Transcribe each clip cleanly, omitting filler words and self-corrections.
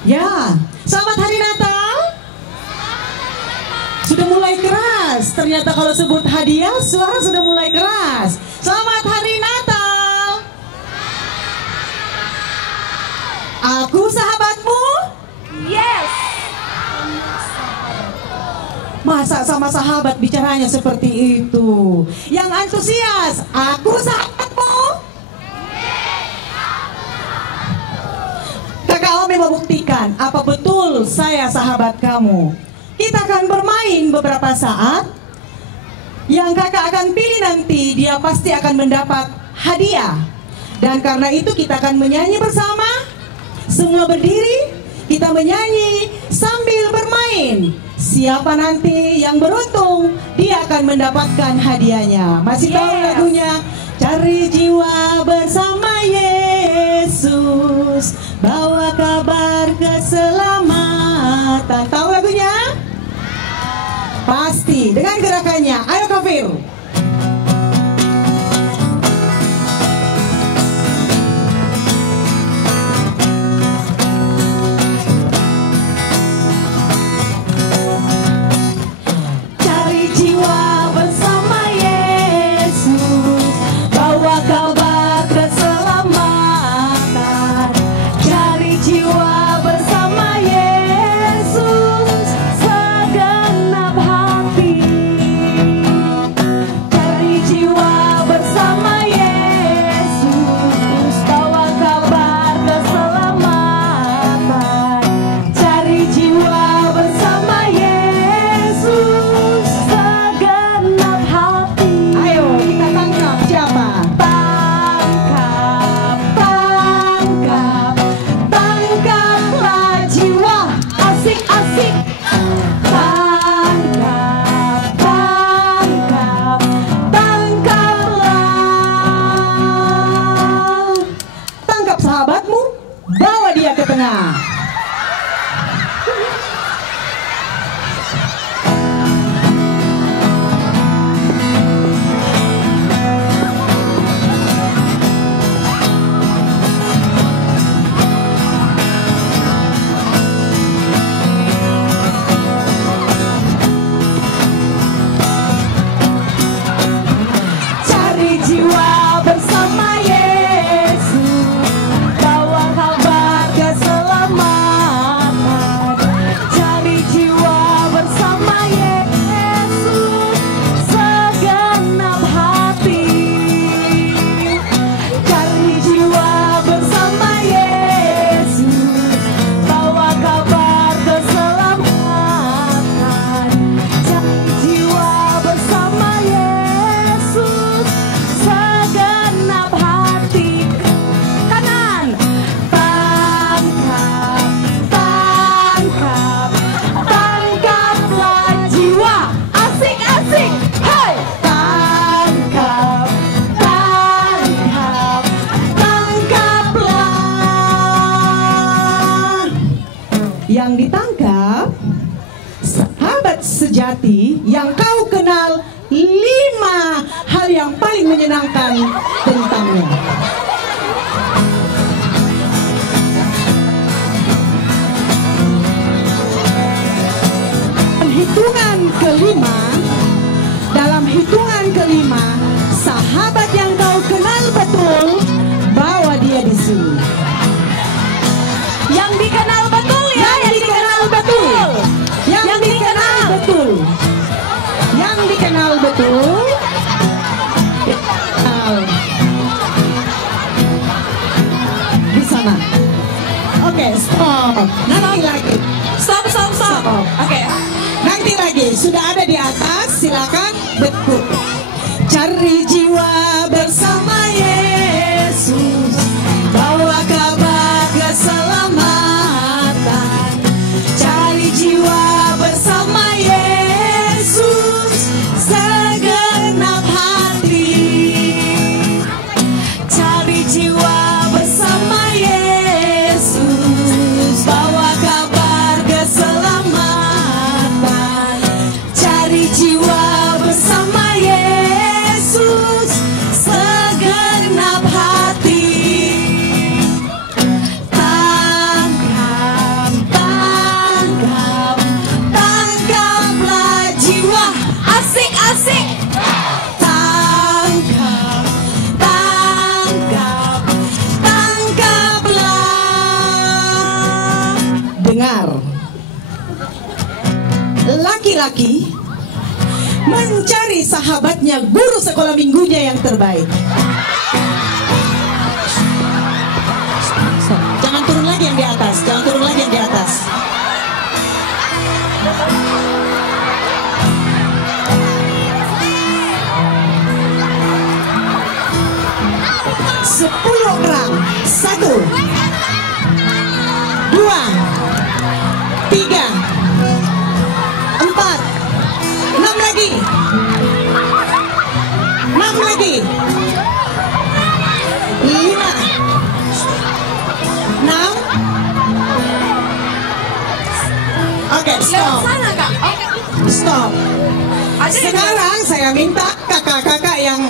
Ya, selamat hari Natal. Sudah mulai keras. Ternyata kalau sebut hadiah, suara sudah mulai keras. Selamat hari Natal. Aku sahabatmu. Yes. Masa sama sahabat bicaranya seperti itu? Yang antusias, aku sahabatmu. Kakak Omi membuktikan apa betul saya sahabat kamu. Kita akan bermain beberapa saat. Yang kakak akan pilih nanti, dia pasti akan mendapat hadiah. Dan karena itu kita akan menyanyi bersama. Semua berdiri, kita menyanyi sambil bermain. Siapa nanti yang beruntung, dia akan mendapatkan hadiahnya. Masih tahu lagunya? Cari jiwa bersama Yesus, bawa kabar keselamatan. Tahu lagunya? Pasti. Dengan gerakannya, ayo Kafir. Yang ditangkap sahabat sejati yang kau kenal 5 hal yang paling menyenangkan tentangnya. Dalam hitungan kelima, sahabat yang kau kenal betul, bawa dia di sini. Yang dikenal betul ya, yang dikenal betul. Yang dikenal betul. Yang dikenal betul. Di sana. Oke, stop. Nanti lagi. Stop. Oke. Nanti lagi. Sudah ada di atas. Silakan bekuk. Cari jiwa bersama Yesus, bawa kabar keselamatan. Cari jiwa bersama Yesus, segenap hati. Cari jiwa bersama Yesus, bawa kabar keselamatan. Cari jiwa bersama Yesus, laki-laki mencari sahabatnya guru sekolah minggunya yang terbaik. Jangan turun lagi yang di atas, jangan turun lagi yang di atas. Sepuluh orang. 1, 2, 3, 4, 6 lagi. 6 lagi. 5, 6. Oke, stop. Sana kak. Oke. Stop. Sekarang saya minta kakak-kakak yang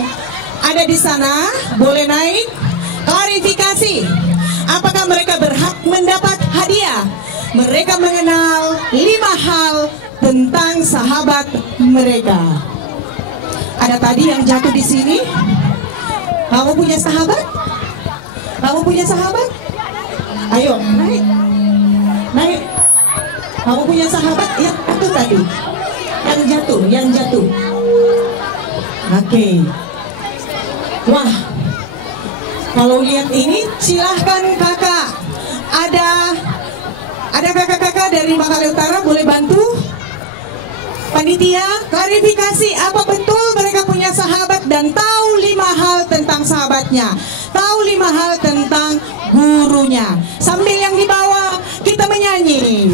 ada di sana boleh naik klarifikasi. Apakah mereka berhak mendapat hadiah? Mereka mengenal 5 hal tentang sahabat mereka. Ada tadi yang jatuh di sini. Kamu punya sahabat? Kamu punya sahabat? Ayo naik, naik. Kamu punya sahabat? Ya itu tadi. Yang jatuh, yang jatuh. Oke. Wah, kalau lihat ini silahkan kakak. Ada kakak-kakak dari Makassar Utara boleh bantu panitia klarifikasi apa betul mereka punya sahabat dan tahu 5 hal tentang sahabatnya, tahu 5 hal tentang gurunya. Sambil yang di bawah kita menyanyi.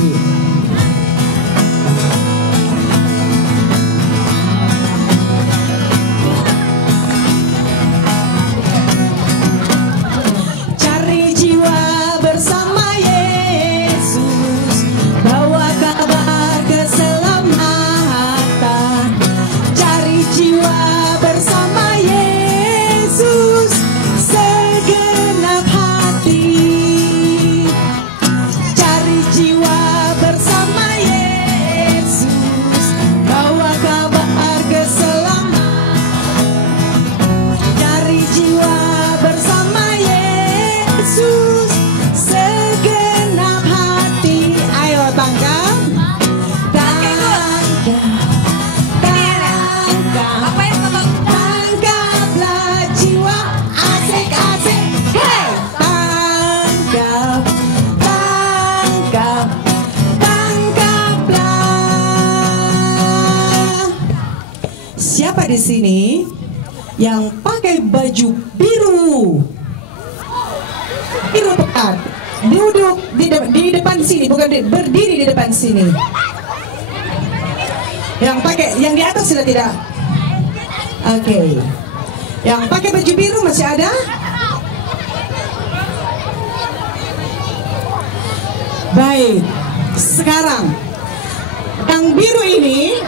Siapa di sini yang pakai baju biru? Biru pekat. Duduk di depan sini, bukan berdiri di depan sini. Yang pakai, yang di atas sudah tidak. Oke. Yang pakai baju biru masih ada? Baik. Sekarang yang biru ini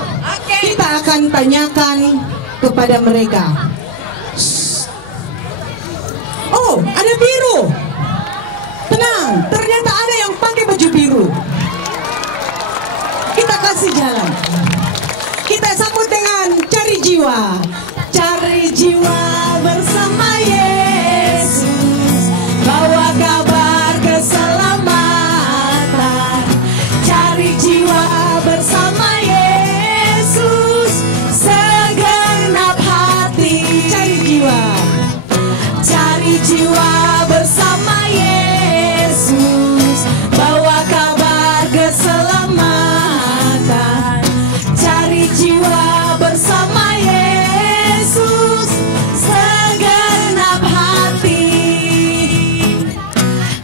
kita akan tanyakan kepada mereka. Oh, ada biru. Tenang, ternyata ada yang pakai baju biru. Kita kasih jalan. Kita sambut dengan cari jiwa. Cari jiwa bersama Yesus. Bawa kabar keselamatan. Cari jiwa bersama Yesus. Segenap hati. Cari jiwa. Cari jiwa bersama Yesus. Bawa kabar keselamatan. Cari jiwa bersama Yesus. Segenap hati.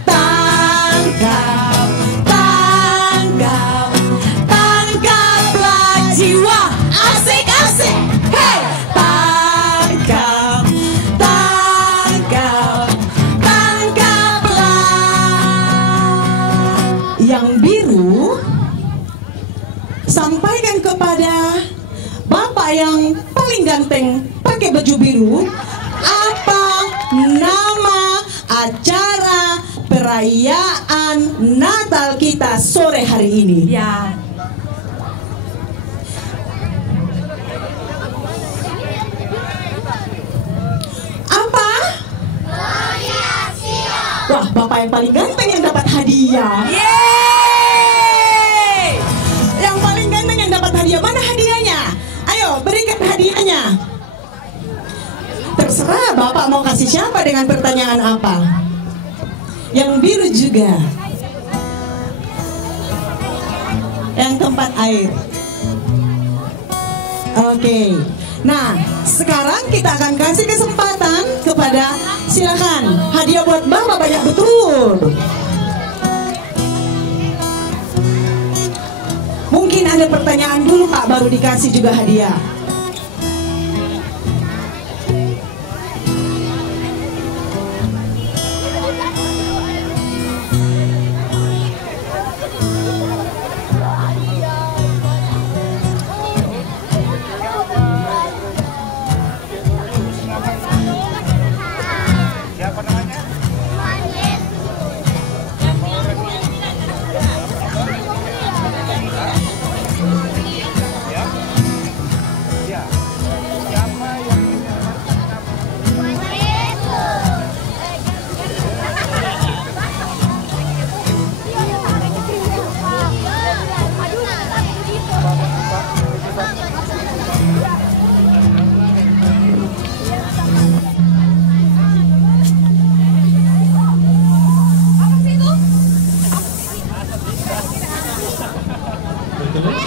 Tangkap, tangkap, tangkaplah jiwa. Asik, asik. Hey! Tangkap, tangkap, tangkaplah. Yang biru, sampaikan kepada Bapak yang paling ganteng pakai baju biru, apa nama acara perayaan Natal kita sore hari ini? Ya. Apa? Wah, Bapak yang paling ganteng yang dapat hadiah. Yeay! Yang paling ganteng yang dapat hadiah. Mana terserah Bapak mau kasih siapa dengan pertanyaan apa. Yang biru juga. Yang keempat air. Oke. Nah, sekarang kita akan kasih kesempatan kepada, silakan, hadiah buat Bapak banyak betul. Mungkin ada pertanyaan dulu Pak, baru dikasih juga hadiah.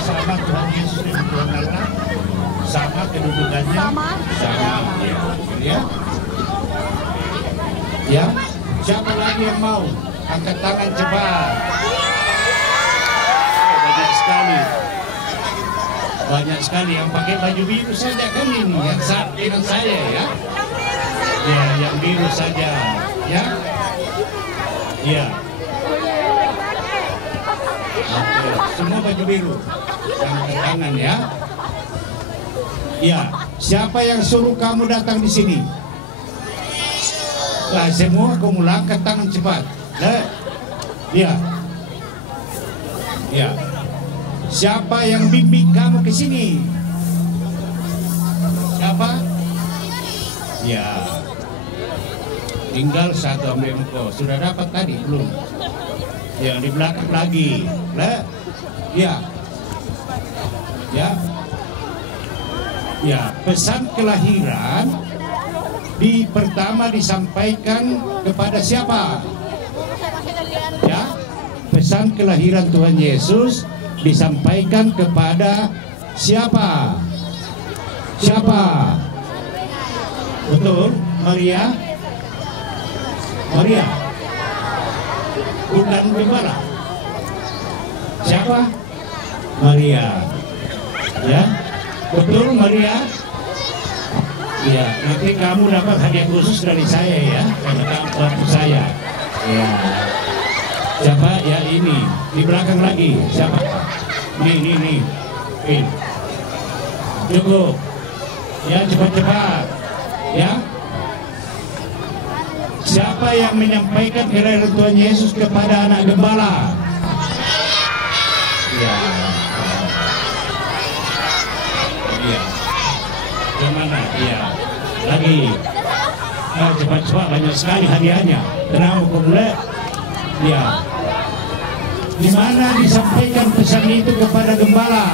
Sama Tuhan Yesus diperkenalkan, sama kedudukannya, sama ya. Ya, siapa lagi yang mau angkat tangan cepat? Banyak sekali yang pakai baju biru saja kan ini yang dengan saya ya. Ya, yang biru saja, ya. Ya. Oke, semua baju biru yang tangan ya. Ya, siapa yang suruh kamu datang di sini? Lah, semua kamu angkat tangan cepat. Nah, ya. Ya. Siapa yang bimbing kamu ke sini? Siapa? Ya. Tinggal satu ambil muka. Sudah dapat tadi belum? Ya, di belakang lagi. Lah. Ya. Ya. Ya, pesan kelahiran pertama disampaikan kepada siapa? Ya. Pesan kelahiran Tuhan Yesus disampaikan kepada siapa? Siapa? Betul, Maria. Maria. Bukan gembala. Siapa? Maria. Ya, betul Maria. Ya, nanti kamu dapat hadiah khusus dari saya ya, karena kamu bantu saya. Ya. Siapa? Ya ini di belakang lagi. Siapa? Nih. Cukup. Ya, cepat-cepat. Ya. Siapa yang menyampaikan kelahiran Tuhan Yesus kepada anak gembala? Ya. Ya. Kemana? Ya. Lagi. Nah, cepat-cepat, banyak sekali hadiahnya. Tenang, mulai. Ya. Di mana disampaikan pesan itu kepada gembala?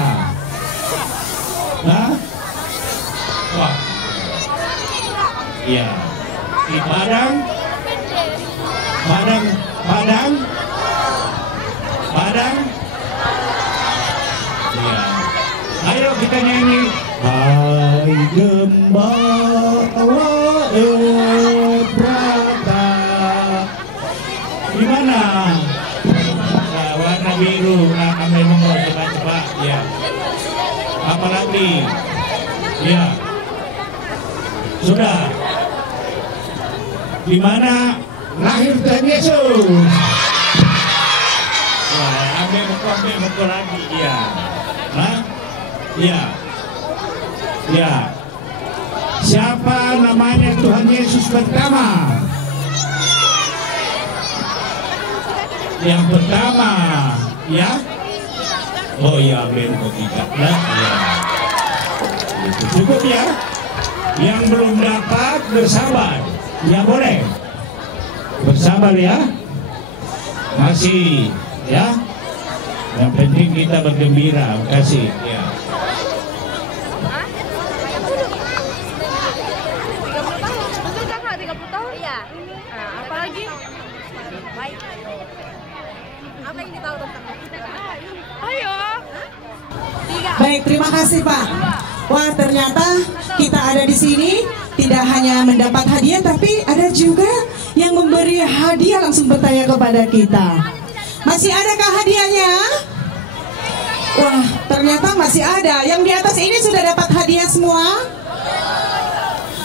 Hah? Wah. Ya. Di Padang. Ya. Ayo kita nyanyi. Hai gembala Efrata. Di mana? Nah, warna biru. Ambil nomor cepat-cepat. Ya. Apalagi? Ya. Sudah. Di mana lahir Tuhan Yesus? Wah, ambil buku lagi, ya. Nah, ya, ya. Siapa namanya Tuhan Yesus pertama? Yang pertama, ya. Oh ya, ambil buku tiga. Nah, ya. Itu cukup ya. Yang belum dapat bersabar. Ya boleh. Bersabar ya. Masih ya. Yang penting kita bergembira. Kasih ya. Ayo. Baik, terima kasih Pak. Wah, ternyata kita ada di sini tidak hanya mendapat hadiah, tapi ada juga yang memberi hadiah langsung bertanya kepada kita. Masih adakah hadiahnya? Wah, ternyata masih ada. Yang di atas ini sudah dapat hadiah semua?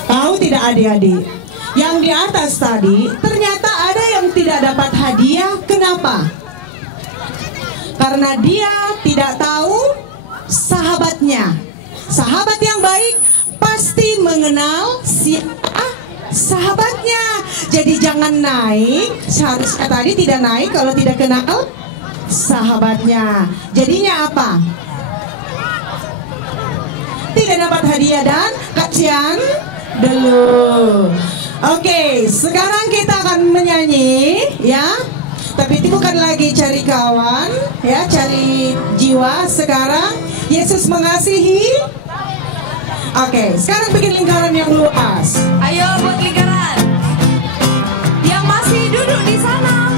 Tahu tidak adik-adik? Yang di atas tadi ternyata ada yang tidak dapat hadiah. Kenapa? Karena dia tidak tahu sahabatnya. Sahabat yang baik pasti mengenal siapa sahabatnya. Jadi jangan naik, seharusnya tadi tidak naik kalau tidak kenal sahabatnya. Jadinya apa? Tidak dapat hadiah dan kasihan dulu. Oke, sekarang kita akan menyanyi ya. Tapi itu bukan lagi cari kawan ya, cari jiwa. Sekarang Yesus mengasihi. Oke, sekarang bikin lingkaran yang luas. Ayo buat lingkaran. Yang masih duduk di sana.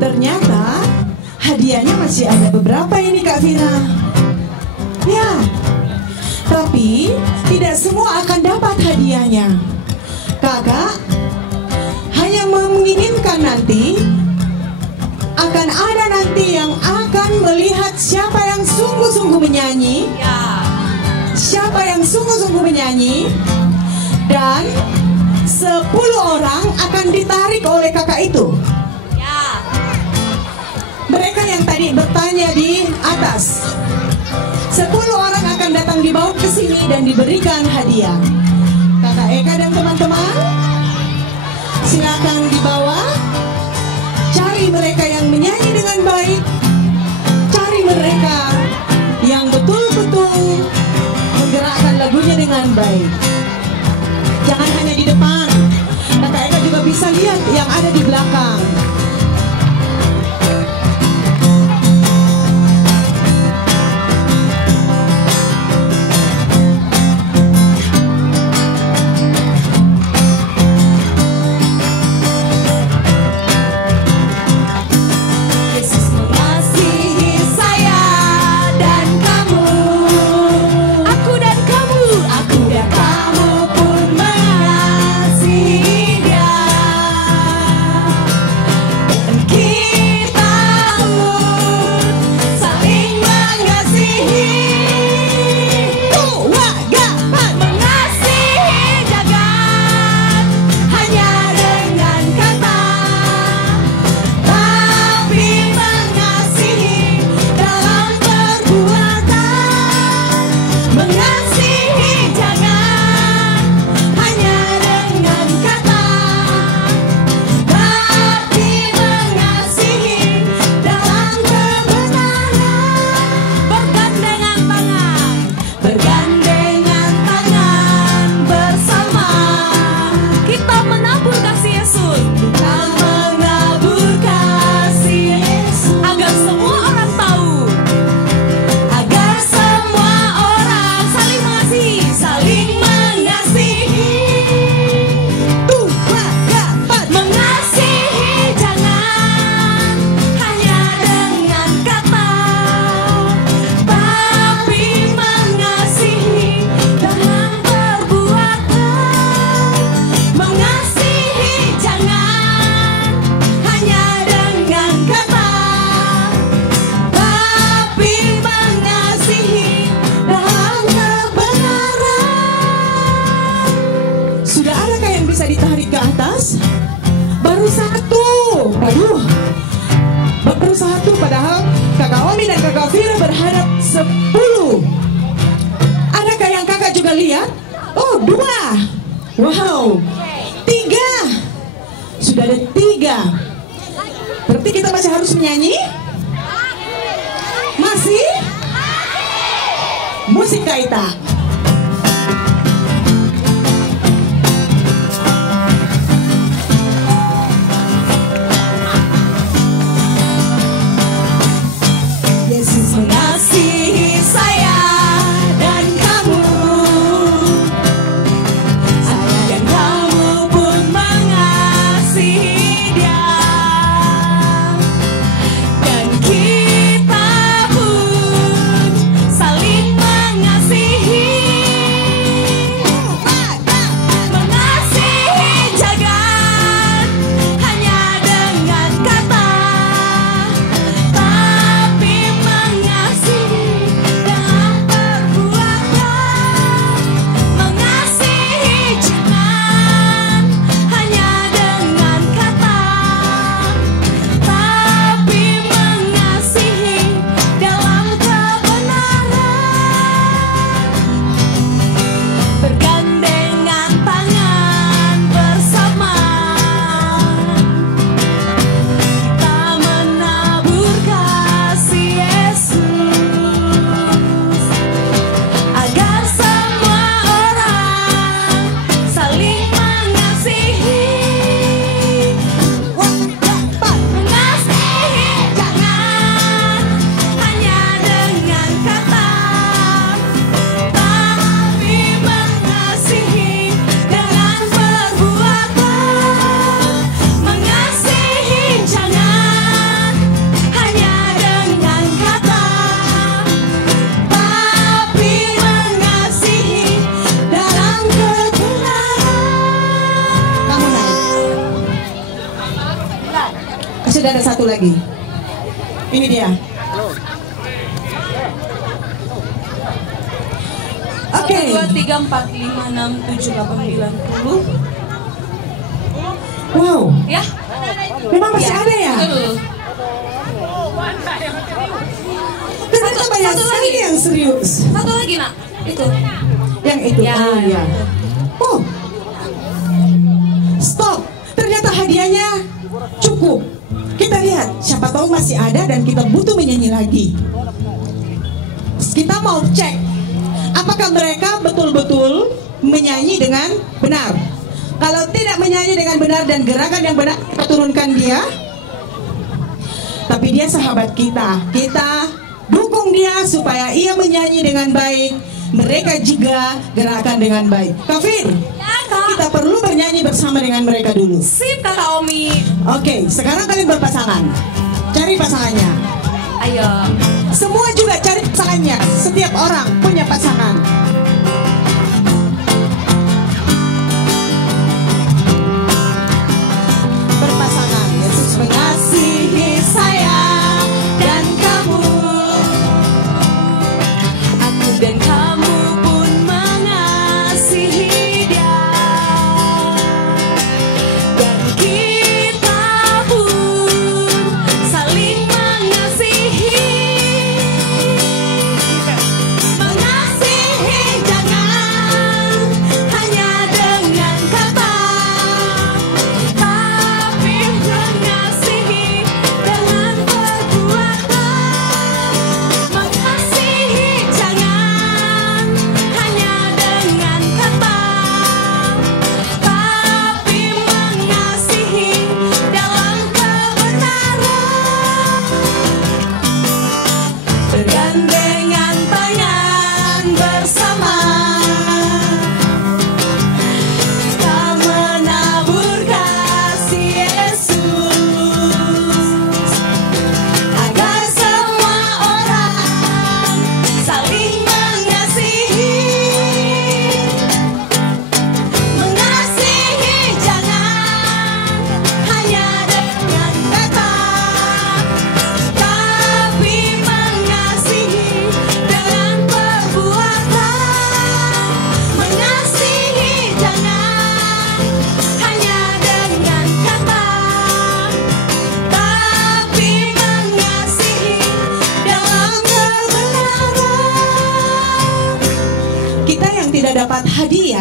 Ternyata hadiahnya masih ada beberapa ini Kak Vina. Ya, tapi tidak semua akan dapat hadiahnya. Kakak hanya menginginkan nanti akan ada nanti yang akan melihat siapa yang sungguh-sungguh menyanyi, siapa yang sungguh-sungguh menyanyi, dan 10 orang akan ditarik oleh kakak itu. Mereka yang tadi bertanya di atas, 10 orang akan datang dibawa ke sini dan diberikan hadiah. Kakak Eka dan teman-teman, silakan dibawa. Cari mereka yang menyanyi dengan baik, cari mereka yang betul-betul menggerakkan lagunya dengan baik. Jangan hanya di depan, Kakak Eka juga bisa lihat yang ada di belakang. Aku dan kamu ditarik ke atas. Baru satu. Waduh. Baru satu, padahal kakak Omi dan kakak Vira berharap 10. Adakah yang kakak juga lihat? Oh, 2. Wow. 3. Sudah ada 3. Berarti kita masih harus menyanyi? Masih? Musik Kaita. Yesus mengasihi saya dan kamu, saya dan kamu pun mengasihi Dia, dan kita pun saling mengasihi. Mengasihi jagat hanya dengan kata, tapi mengasihi dengan perbuatan. Mengasihi jangan hanya dengan kata, tapi mengasihi dalam kebenaran. Bergandengan tangan bersama, kita menabur kasih Yesus, agar semua orang saling mengasihi. Mengasihi jangan hanya dengan kata, tapi mengasihi dengan perbuatan. Mengasihi jangan hanya dengan kata, tapi mengasihi dalam kebenaran. Kamu naik. Sudah ada satu lagi. Ini dia. Oke. 1, 2, 3, 4, 5, 6, 7, 8, 9, 10. Wow. Ya, Memang masih ada ya? betul. Ternyata banyak satu sekali lagi. yang serius. Satu lagi nak, itu. Yang itu. Ya, Oh ya. itu. Oh. Stop. Ternyata hadiahnya cukup. Kita lihat, siapa tahu masih ada dan kita butuh menyanyi lagi. Kita mau cek apakah mereka betul-betul menyanyi dengan benar. Kalau tidak menyanyi dengan benar dan gerakan yang benar, kita turunkan dia. Tapi dia sahabat kita. Kita dukung dia supaya ia menyanyi dengan baik. Mereka juga gerakan dengan baik. Kavin, Ya kak. kita perlu bernyanyi bersama dengan mereka dulu. Sip kakak Omi. Oke, sekarang kalian berpasangan. Cari pasangannya. Ayo. Semua juga cari pasangannya. Setiap orang punya pasangan. Berpasangan. Yesus mengasihi saya dan kamu. Aku dan kamu pun mengasihi Dia, dan kita pun saling mengasihi. Mengasihi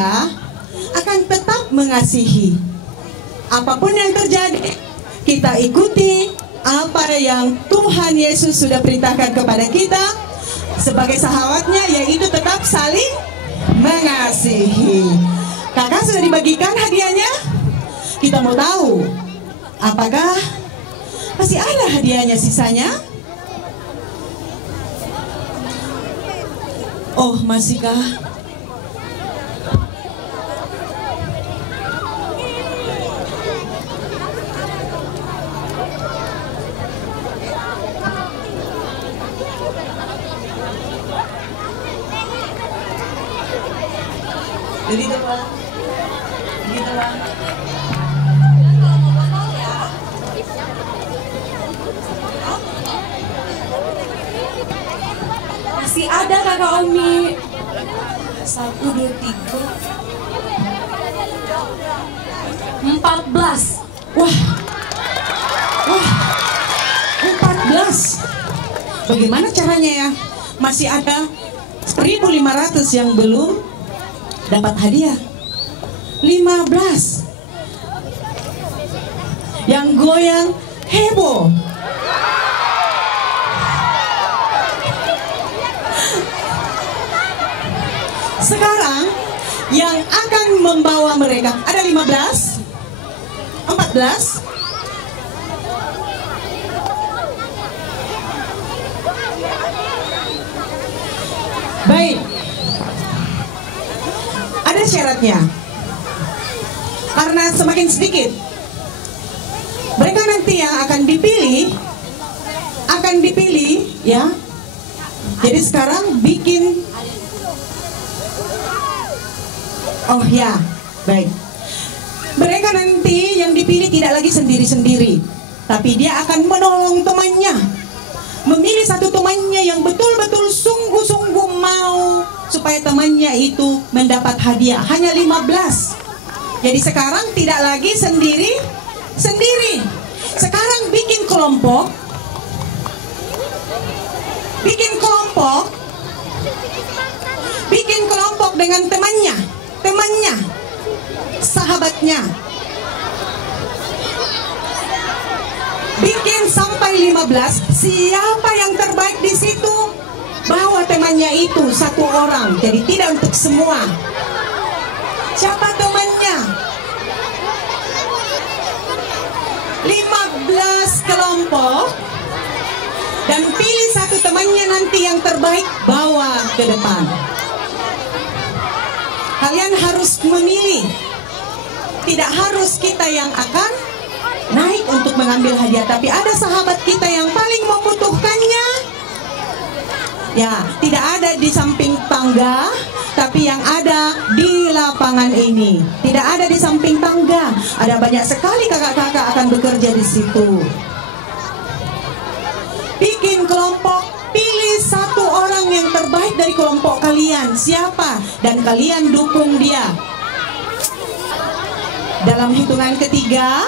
saya akan tetap mengasihi. Apapun yang terjadi, kita ikuti apa yang Tuhan Yesus sudah perintahkan kepada kita sebagai sahabatnya, yaitu tetap saling mengasihi. Kakak sudah dibagikan hadiahnya? Kita mau tahu apakah masih ada hadiahnya sisanya? Oh, masihkah? Begitu, Pak. Begitu, Pak. Masih ada kakak Omi. 1, 2, 3, 14. Wah, 14. Bagaimana caranya ya? Masih ada 1.500 yang belum dapat hadiah. 15 yang goyang heboh. Sekarang yang akan membawa mereka ada 15, 14. Baik. Ada syaratnya. Karena semakin sedikit, mereka nanti yang akan dipilih ya. Jadi sekarang bikin. Oh ya, baik. Mereka nanti yang dipilih tidak lagi sendiri-sendiri, tapi dia akan menolong temannya, memilih satu temannya yang betul-betul sungguh-sungguh mau supaya temannya itu mendapat hadiah. Hanya 15. Jadi sekarang tidak lagi sendiri-sendiri. Sekarang bikin kelompok dengan temannya, sahabatnya. Bikin sampai 15. Siapa yang terbaik di situ, bawa temannya itu satu orang. Jadi tidak untuk semua. Siapa temannya? 15 kelompok. Dan pilih satu temannya nanti yang terbaik, bawa ke depan. Kalian harus memilih. Tidak harus kita yang akan naik untuk mengambil hadiah, tapi ada sahabat kita yang paling membutuhkannya. Ya, tidak ada di samping tangga, tapi yang ada di lapangan ini. Tidak ada di samping tangga. Ada banyak sekali kakak-kakak akan bekerja di situ. Bikin kelompok, pilih satu orang yang terbaik dari kelompok kalian. Siapa? Dan kalian dukung dia. Dalam hitungan ketiga,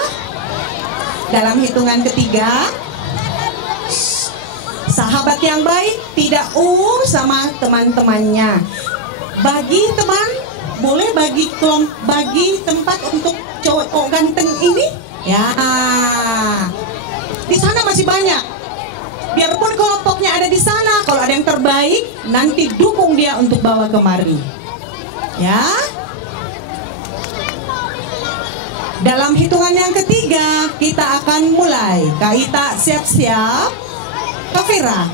sahabat yang baik tidak sama teman-temannya. Bagi teman, boleh bagi tempat untuk cowok ganteng ini. Ya, di sana masih banyak. Biarpun kelompoknya ada di sana, kalau ada yang terbaik, nanti dukung dia untuk bawa kemari. Ya. Dalam hitungan yang ketiga, kita akan mulai. Kak Ita siap-siap. Kak Fira.